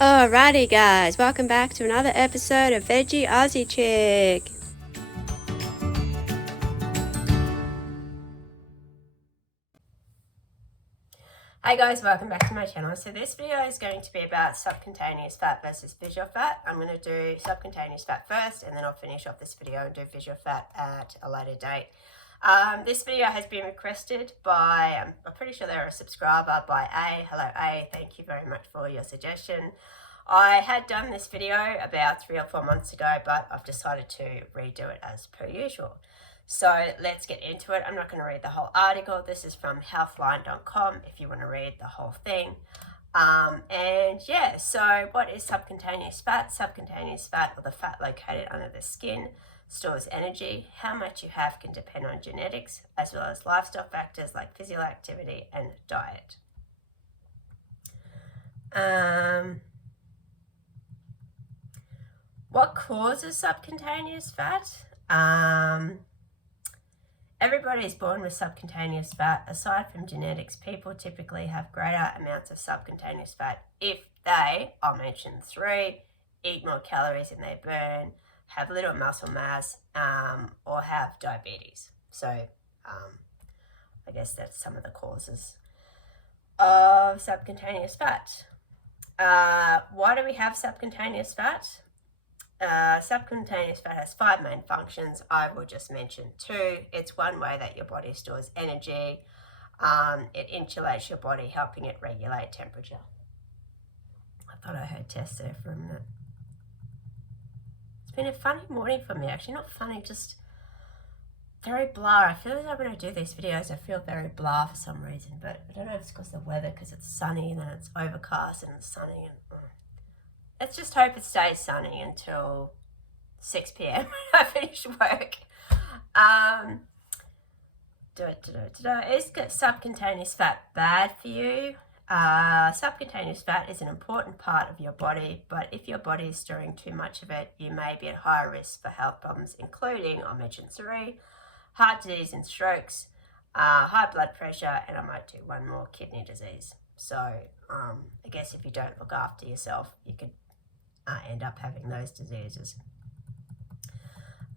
Alrighty guys, welcome back to another episode of Veggie Aussie Chick. Hey guys, welcome back to my channel. So this video is going to be about subcutaneous fat versus visceral fat. I'm going to do subcutaneous fat first and then I'll finish off this video and do visceral fat at a later date. This video has been requested by, I'm pretty sure they're a subscriber, by A. Hello A, thank you very much for your suggestion. I had done this video about 3 or 4 months ago, but I've decided to redo it as per usual. So let's get into it. I'm not going to read the whole article. This is from healthline.com if you want to read the whole thing. And yeah, so what is subcutaneous fat? Subcutaneous fat, or the fat located under the skin, stores energy. How much you have can depend on genetics, as well as lifestyle factors like physical activity and diet. What causes subcutaneous fat? Everybody is born with subcutaneous fat. Aside from genetics, people typically have greater amounts of subcutaneous fat if they, I'll mention 3, eat more calories than they burn, have little muscle mass, or have diabetes. So I guess that's some of the causes of subcutaneous fat. Why do we have subcutaneous fat? Subcutaneous fat has 5 main functions. I will just mention 2. It's one way that your body stores energy. It insulates your body, helping it regulate temperature. I thought I heard Tess there for a minute. It's been a funny morning for me, actually. Not funny, just very blah. I feel like when I do these videos, I feel very blah for some reason, but I don't know if it's because of the weather, because it's sunny and then it's overcast and it's sunny and let's just hope it stays sunny until 6 p.m. when I finish work. Is subcutaneous fat bad for you? Subcutaneous fat is an important part of your body, but if your body is storing too much of it, you may be at higher risk for health problems, including, I'll mention 3, heart disease and strokes, high blood pressure, and I might do one more, kidney disease. So I guess if you don't look after yourself, you could end up having those diseases.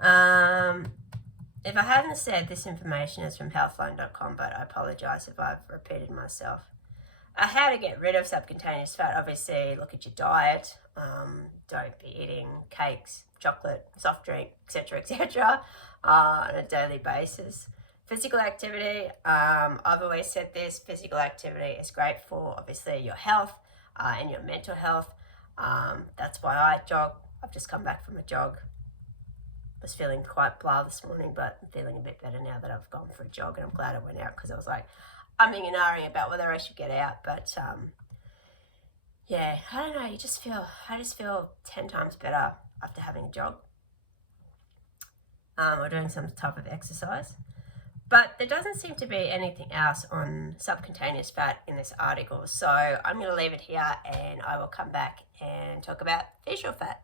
If I hadn't said, this information is from healthline.com, but I apologize if I've repeated myself. How to get rid of subcutaneous fat? Obviously, look at your diet. Don't be eating cakes, chocolate, soft drink, etc., on a daily basis. Physical activity. I've always said this. Physical activity is great for, obviously, your health and your mental health. That's why I jog. I've just come back from a jog. Was feeling quite blah this morning, but I'm feeling a bit better now that I've gone for a jog, and I'm glad I went out because I was like umming and ahhing about whether I should get out. But yeah, I don't know. I just feel 10 times better after having a jog or doing some type of exercise. But there doesn't seem to be anything else on subcutaneous fat in this article. So I'm going to leave it here and I will come back and talk about visceral fat.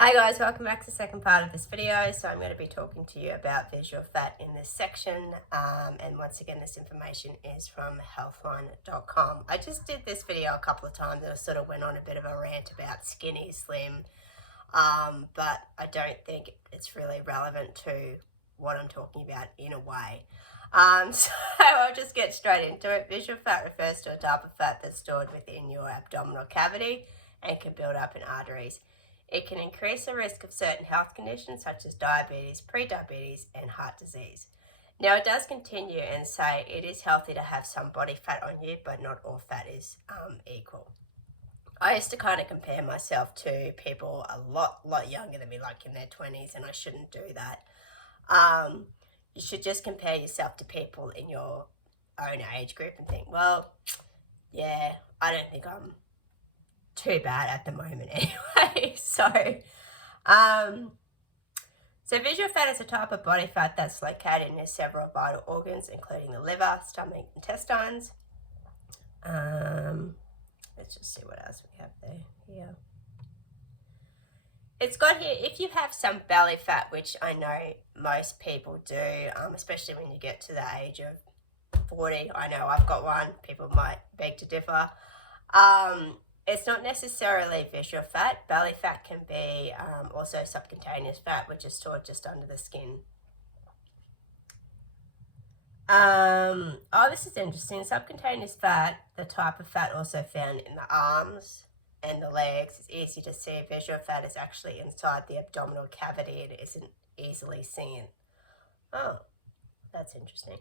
Hi guys, welcome back to the second part of this video. So I'm going to be talking to you about visceral fat in this section. And once again, this information is from healthline.com. I just did this video a couple of times and I sort of went on a bit of a rant about skinny, slim. But I don't think it's really relevant to what I'm talking about in a way. So I'll just get straight into it. Visceral fat refers to a type of fat that's stored within your abdominal cavity and can build up in arteries. It can increase the risk of certain health conditions such as diabetes, pre-diabetes, and heart disease. Now it does continue and say it is healthy to have some body fat on you, but not all fat is equal. I used to kind of compare myself to people a lot younger than me, like in their 20s, and I shouldn't do that. You should just compare yourself to people in your own age group and think, well, yeah, I don't think I'm too bad at the moment anyway. So visceral fat is a type of body fat that's located near several vital organs, including the liver, stomach, intestines. Let's just see what else we have there. Here. It's got here, if you have some belly fat, which I know most people do, especially when you get to the age of 40. I know I've got one. People might beg to differ. It's not necessarily visceral fat. Belly fat can be also subcutaneous fat, which is stored just under the skin. Oh, this is interesting. Subcutaneous fat, the type of fat also found in the arms and the legs, is easy to see. Visceral fat is actually inside the abdominal cavity and isn't easily seen. Oh, that's interesting.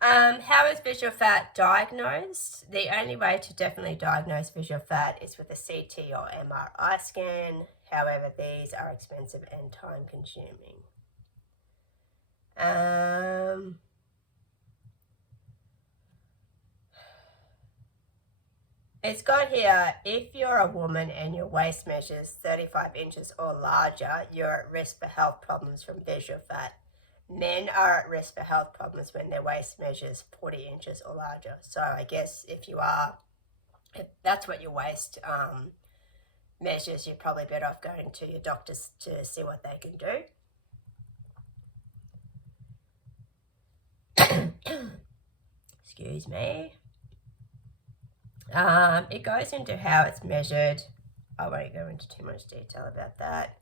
How is visceral fat diagnosed? The only way to definitely diagnose visceral fat is with a CT or MRI scan. However, these are expensive and time consuming. It's got here, if you're a woman and your waist measures 35 inches or larger, you're at risk for health problems from visceral fat. Men are at risk for health problems when their waist measures 40 inches or larger. So I guess if that's what your waist measures, you're probably better off going to your doctors to see what they can do. Excuse me. It goes into how it's measured. I won't go into too much detail about that.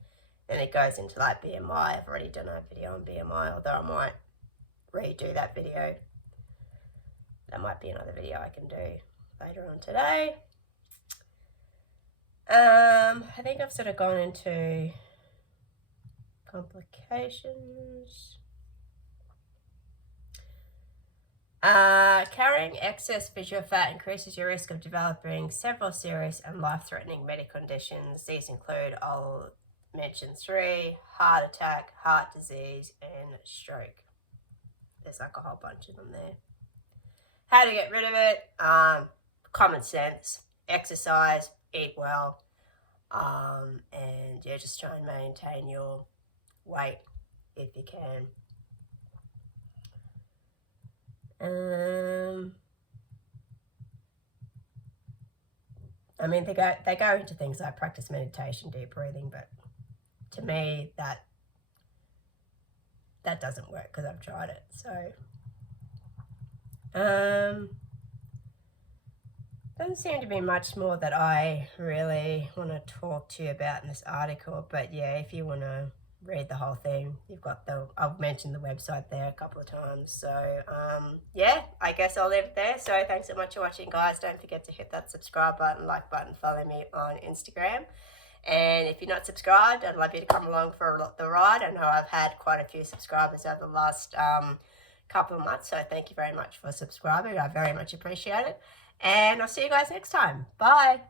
Then it goes into like BMI. I've already done a video on BMI, although I might redo that video. That might be another video I can do later on today. I think I've sort of gone into complications. Carrying excess visceral fat increases your risk of developing several serious and life-threatening medical conditions. These include, I'll mention 3, heart attack, heart disease, and stroke. There's like a whole bunch of them there. How to get rid of it? Common sense, exercise, eat well, and yeah, just try and maintain your weight if you can. I mean, they go into things like practice meditation, deep breathing, but to me that doesn't work because I've tried it. So doesn't seem to be much more that I really want to talk to you about in this article, but yeah, if you want to read the whole thing, you've got I've mentioned the website there a couple of times. So yeah, I guess I'll leave it there. So thanks so much for watching, guys. Don't forget to hit that subscribe button, like button, follow me on Instagram. And if you're not subscribed, I'd love you to come along for the ride. I know I've had quite a few subscribers over the last couple of months, so thank you very much for subscribing. I very much appreciate it. And I'll see you guys next time. Bye.